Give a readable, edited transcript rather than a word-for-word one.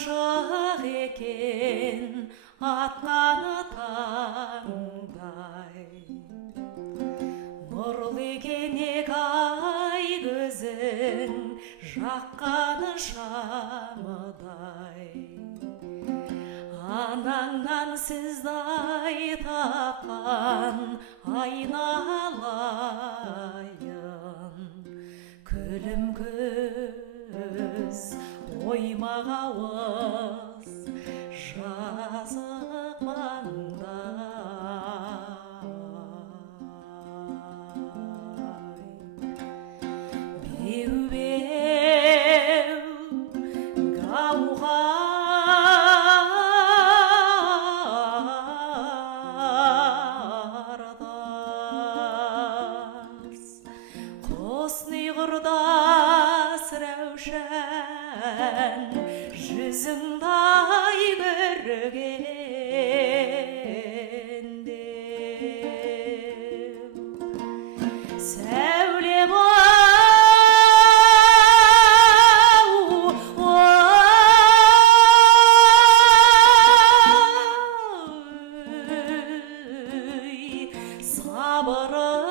ғашық екен атқаны таңдай, нұрлы екен ай көзің жаққаны шамыдай. Анаңнан сіздай тапқан айналайын, күлім көз оймақ ауыз жазық маңдай. Беу-беу гауһартас, құсни құрдас рәушән, жүзіңдай көргенде сәулем сабыры